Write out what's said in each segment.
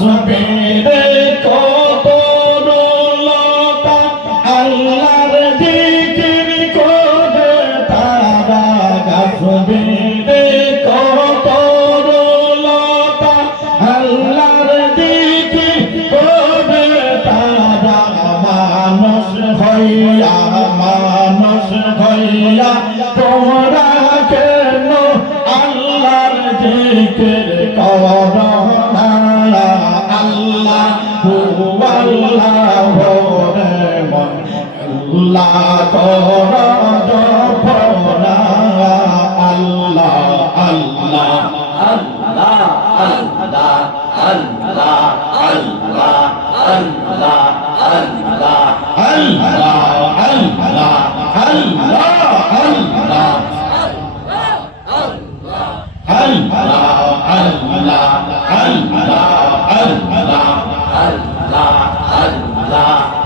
আসবে কত লতা আল্লাহর জিকির করে তারা। আসবে কত লতা আল্লাহর জিকির করে তারা। মানুষ হইয়া মানুষ হইয়া, তোমরা কেন আল্লাহর কর? হুয়াল্লাহু মন আল্লাহ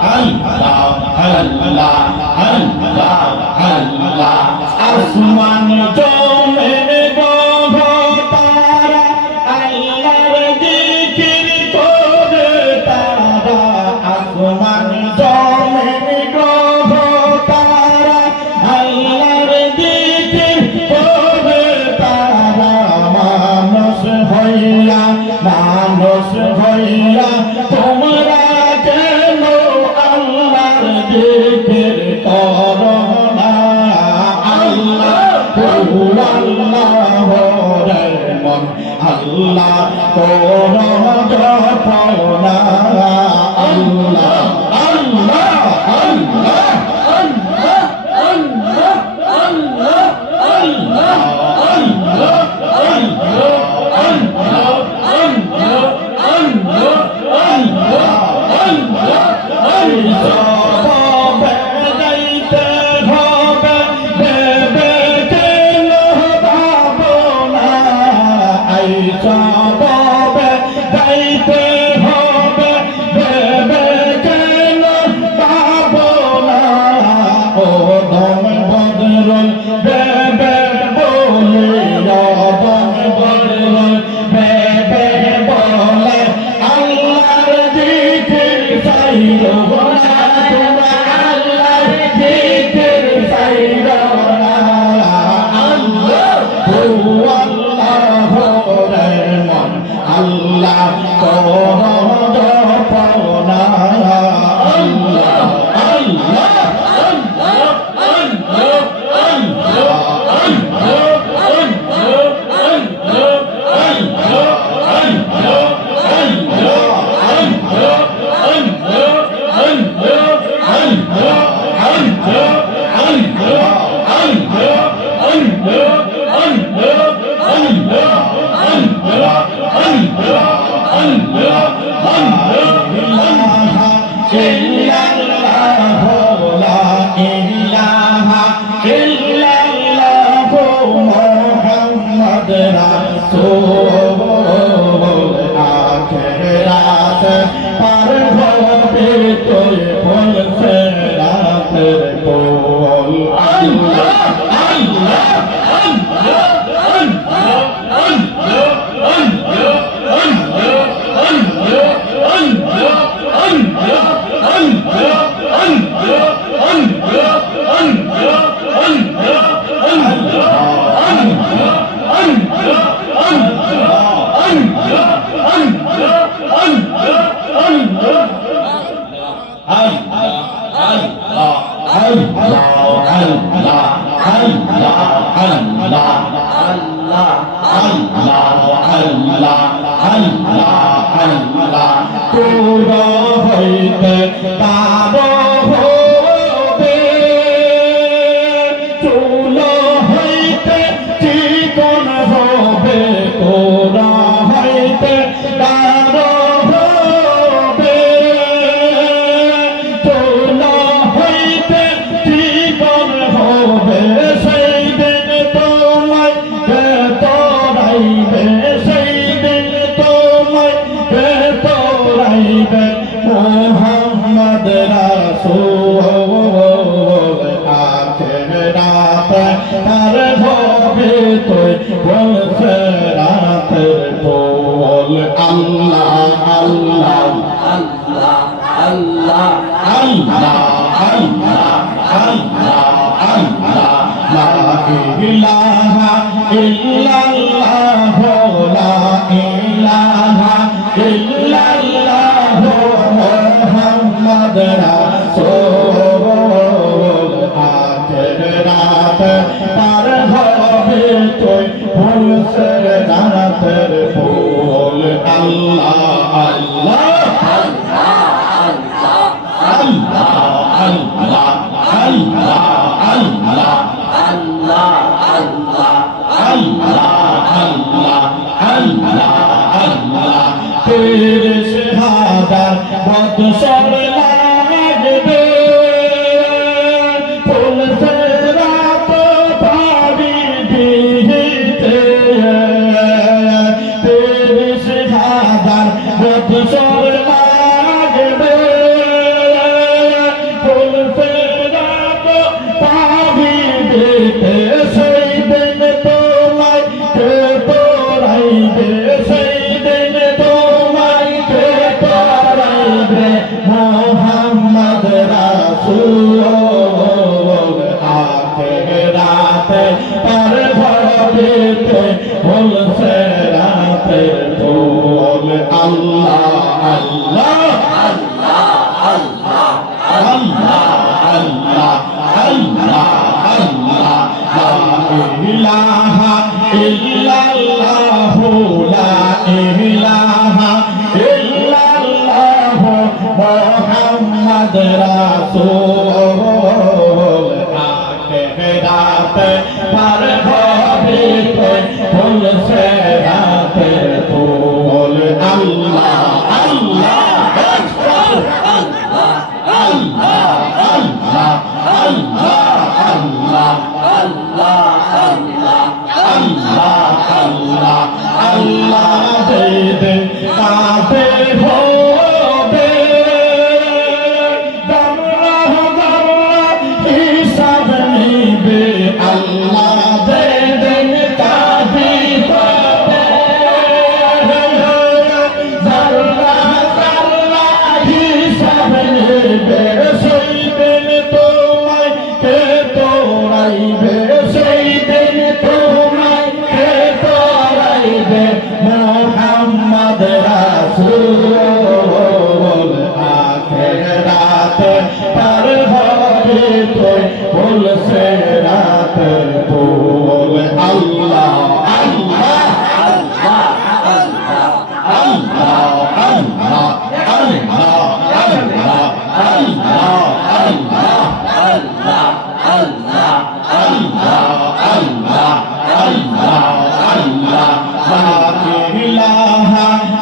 আল্লাহ আল্লাহ আল্লাহ আল্লাহ আসমান আল্লাহ কোন আল্লাহ আল্লাহ আল্লাহ। so আর ইলাহা ইল্লাল্লাহ।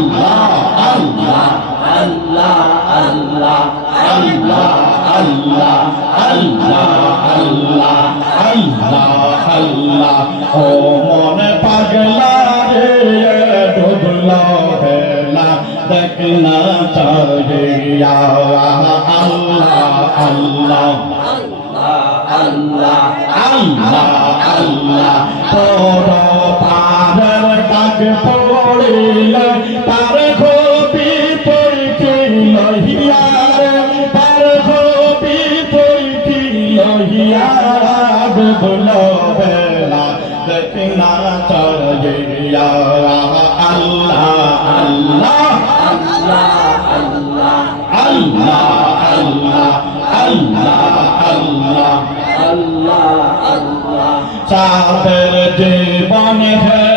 আল্লাহ আল্লাহ আল্লাহ আল্লাহ আল্লাহ আল্লাহ আল্লাহ আল্লাহ আল্লাহ আল্লাহ ও মনে পাগলা রে ডুবলা বেলা দেখনা চাহিয়া আল্লাহ আল্লাহ यार बुलो बेला देखना चाहिए यार अल्लाह अल्लाह अल्लाह अल्लाह अल्लाह अल्लाह अल्लाह अल्लाह अल्लाह चादर जीवन है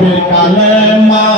বিকালে মা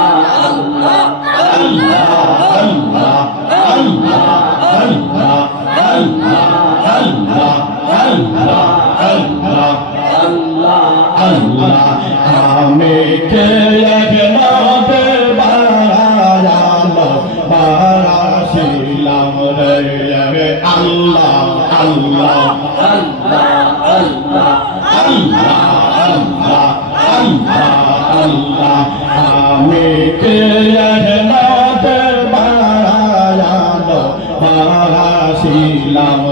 শিলাম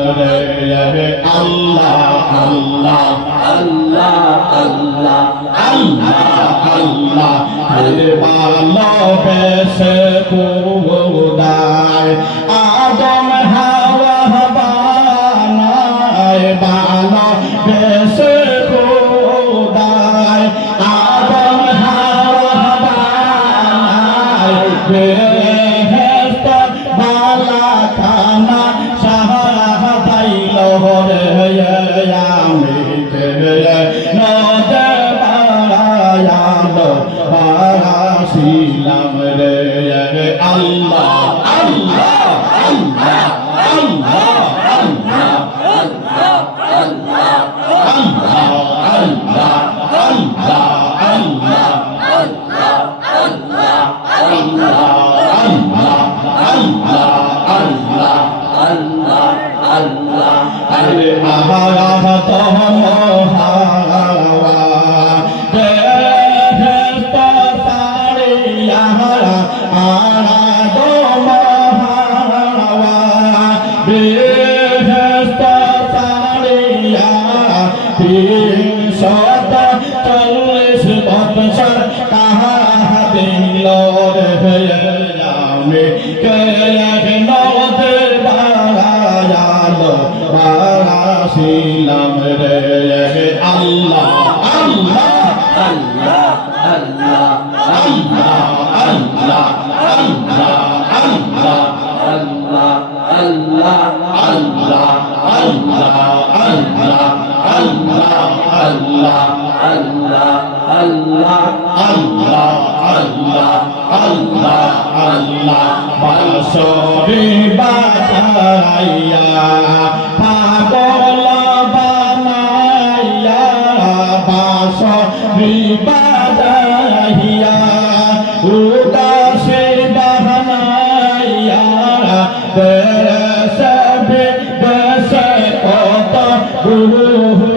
রে আল্লাহ আল্লাহ আল্লাহ আল্লাহ আল্লাহ আল্লাহ হরে বালো বেশে Hallelujah.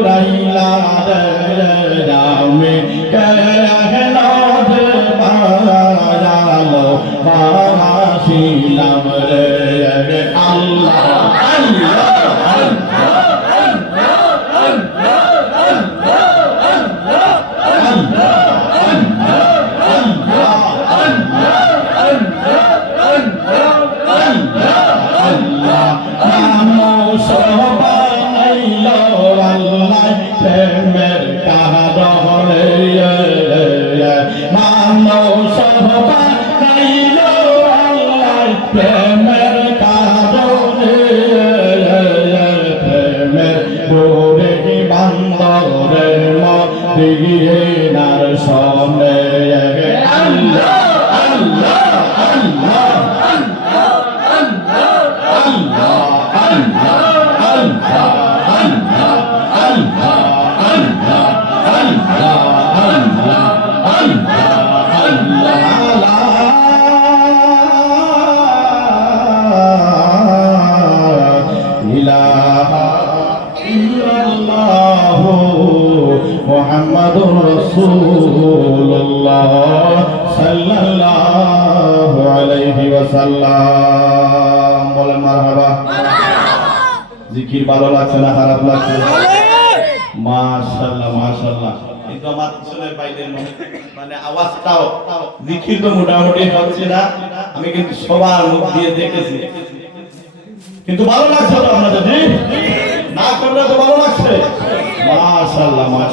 पे محمد رسول الله صلى الله عليه وسلم বলেন মারহাবা জিকির ভালো লাগছে না খারাপ লাগছে মাশাআল্লাহ মাশাআল্লাহ কিন্তু আমার পিছনের বাইরের মনে- মানে আওয়াজটাও জিকির তো মোটামুটি হচ্ছে না আমি কিন্তু সবার মুখ দিয়ে দেখেছি কিন্তু ভালো লাগছে তো আপনাদের জি? না করলে তো ভালো লাগছে মাশাআল্লাহ মাশাআল্লাহ